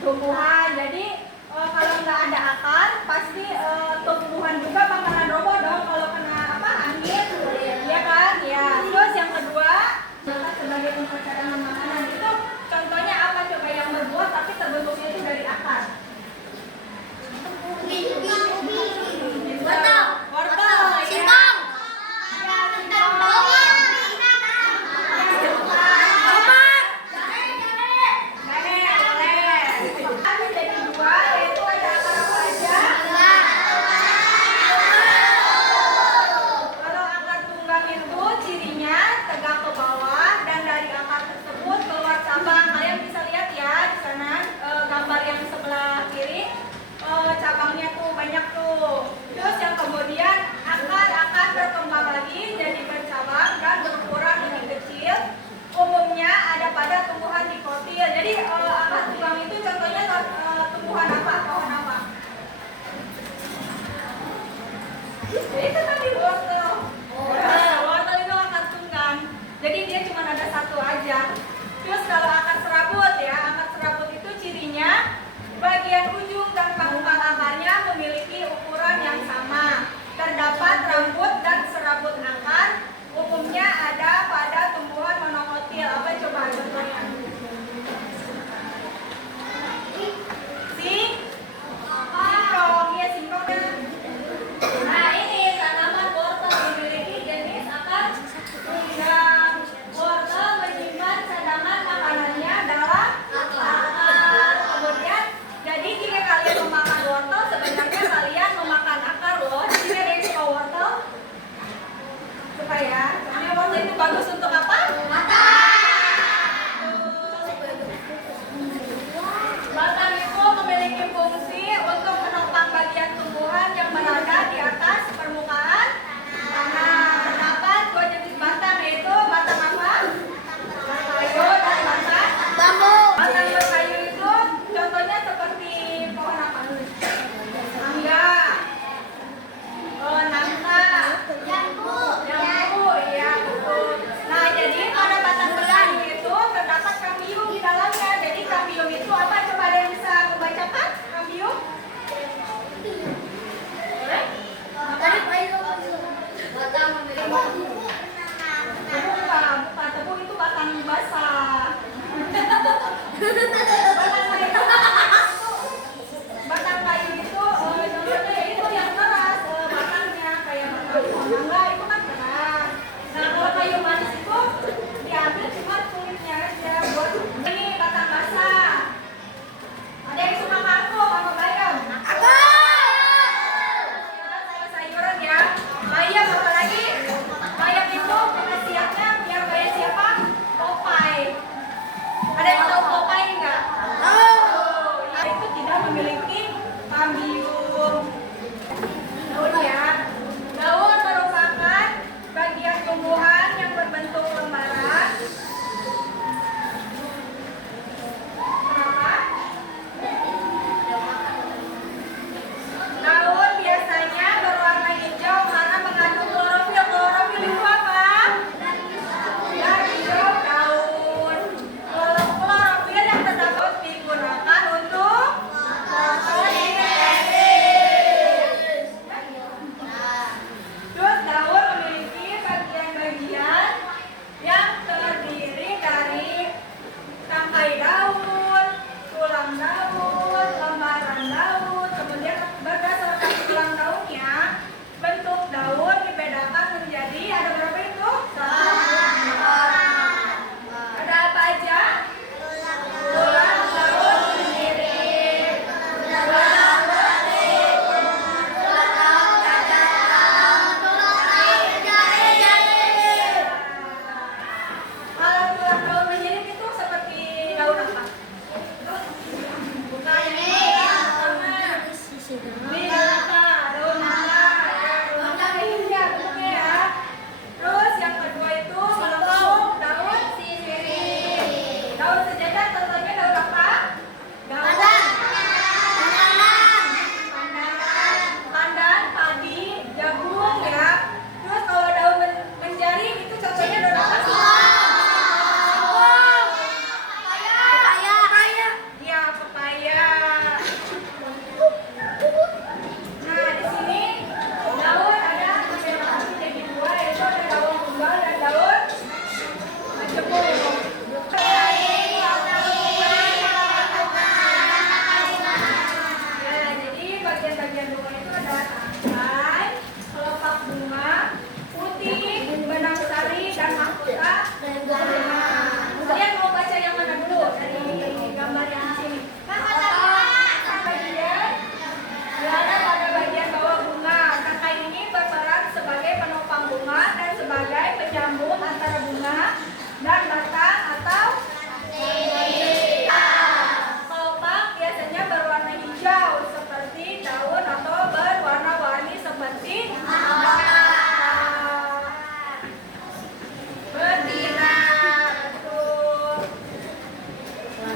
tumbuhan. Jadi kalau nggak ada akar, pasti tumbuhan juga bakalan roboh dong kalau kena angin, ya kan? Ya. Terus yang kedua, sebagai tempat cadangan makanan itu contohnya apa coba yang berbuah tapi terbentuknya itu dari akar? Wortel, Singkong. Kalau akar tunggang itu cirinya tegak ke bawah dan dari akar tersebut keluar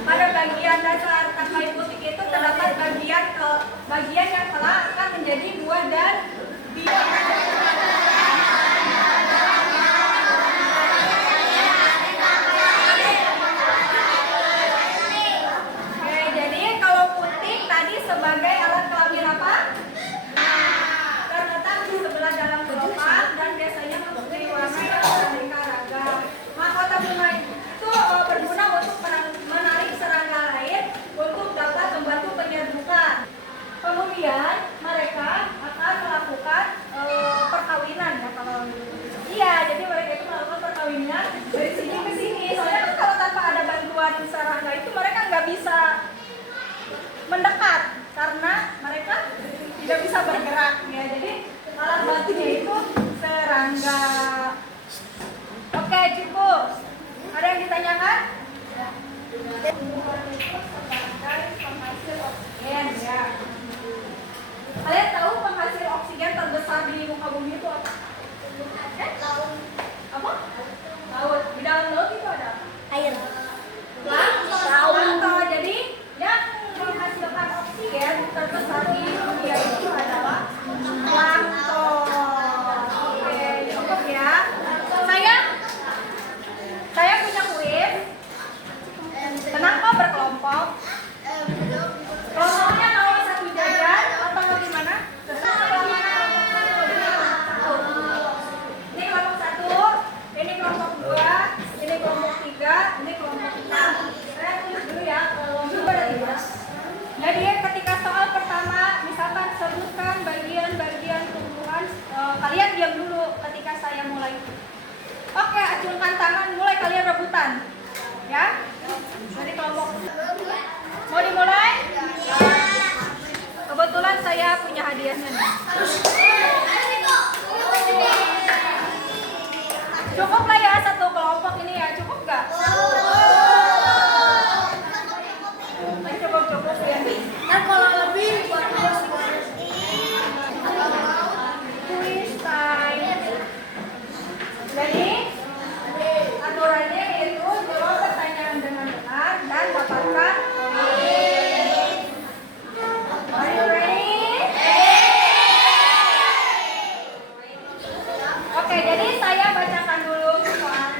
pada bagian dasar tangkai putih itu terdapat bagian yang telah akan menjadi buah dan biji. Oke, jadi kalau puting tadi sebagai alat kelamin apa? Terletak di sebelah dalam kelopak dan biasanya mempunyai warna yang beraneka ragam. Mahkota bunga itu berguna untuk menarik serangga lain untuk dapat membantu penyerbukan. Kemudian mereka akan melakukan perkawinan ya kalau iya, jadi mereka itu melakukan perkawinan dari sini ke sini. Soalnya kan kalau tanpa ada bantuan serangga itu mereka nggak bisa mendekat karena mereka tidak bisa bergerak ya. Jadi alat bantunya itu serangga. Oke, cukup. Ada yang ditanyakan? Penghasil oksigen ya. Kalian tahu penghasil oksigen terbesar di muka bumi itu apa? Laut. Apa? Laut. Di dalam laut itu ada apa? Air. Plankton. Jadi yang menghasilkan oksigen terbesar di dunia itu adalah plankton. Oke, cukup ya. Saya punya kuis. Tenang kok berkelompok. Kelompoknya mau satu jajan atau gimana? Ini kelompok 1, ini kelompok 2, ini kelompok 3, ini kelompok 4. Saya tulis dulu ya, kelompok ada 13. Jadi ketika soal pertama, misalkan sebutkan bagian-bagian tumbuhan, kalian diam dulu ketika saya mulai. Oke, acungkan tangan, mulai kalian rebutan. Ya? Dari kelompok. Mau dimulai? Kebetulan saya punya hadiahnya nih. Cukup lah ya satu kelompok ini ya, cukup nggak? Cukup ya. Nah kalau lebih buat Quiz time. Jadi aturannya yaitu jawab pertanyaan dengan benar dan dapatkan poin. Are you ready? Oke, jadi saya bacakan dulu soal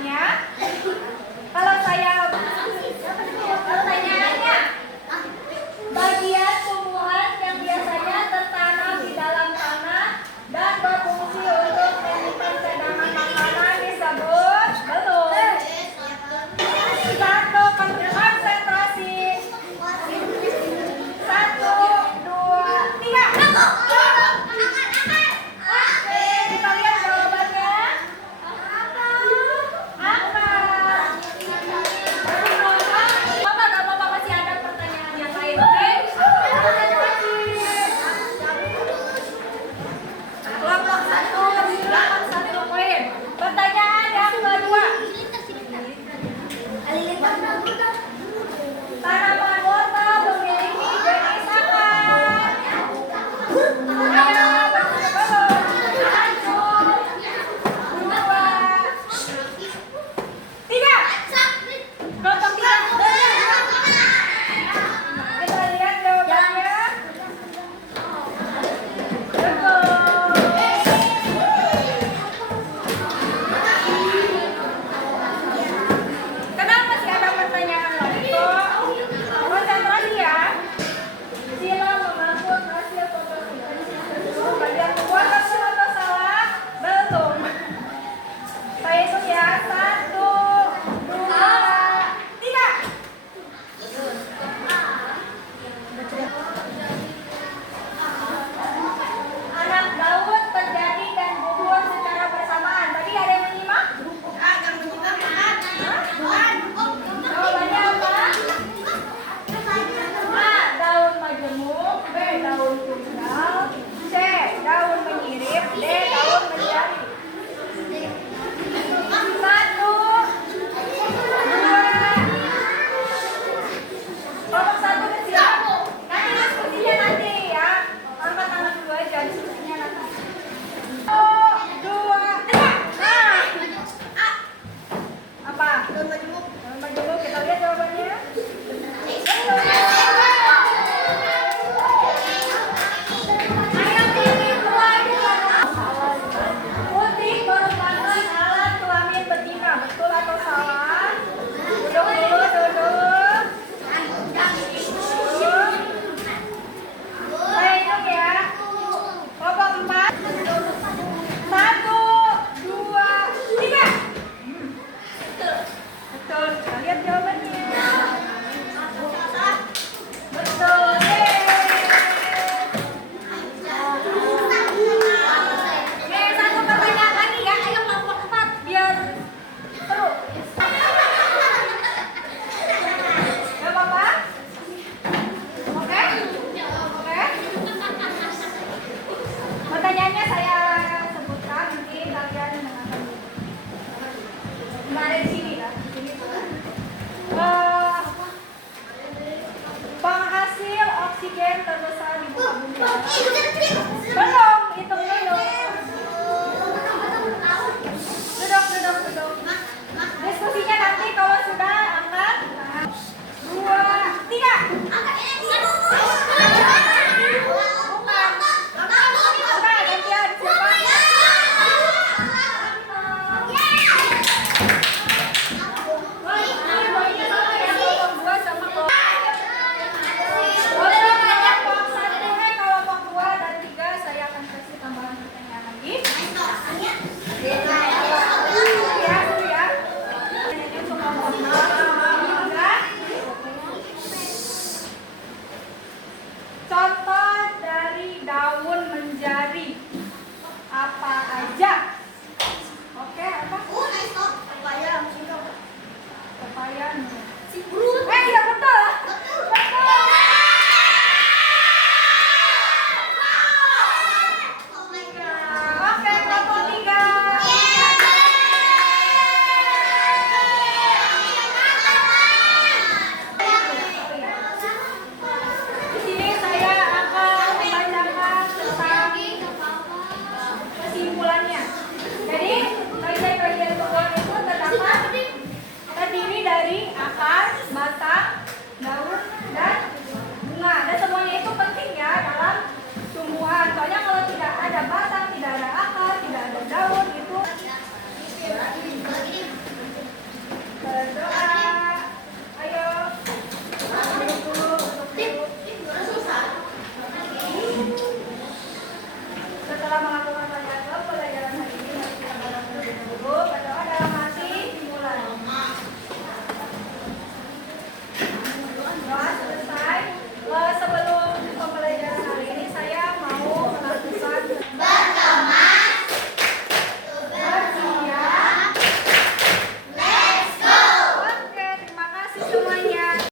banget.